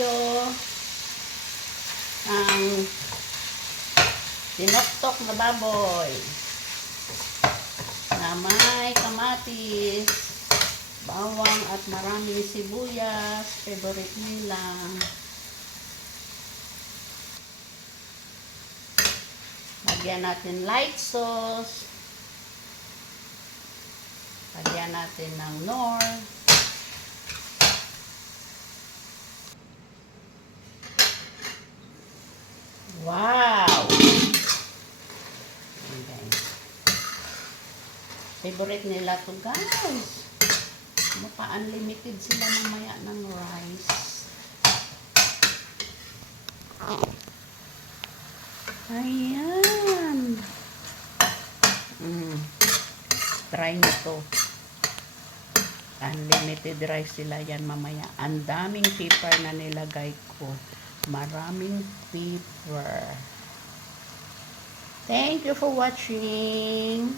tayo ng tinoktok na baboy na may kamatis, bawang at maraming sibuyas. Favorite nila. Lagyan natin light sauce. Lagyan natin ng Knorr. Wow! Okay. Favorite nila to, guys. Mapa-unlimited sila mamaya ng rice. Ayan. Try nyo to. Unlimited rice sila yan mamaya. Ang daming pepper na nilagay ko. Maraming pepper. Thank you for watching.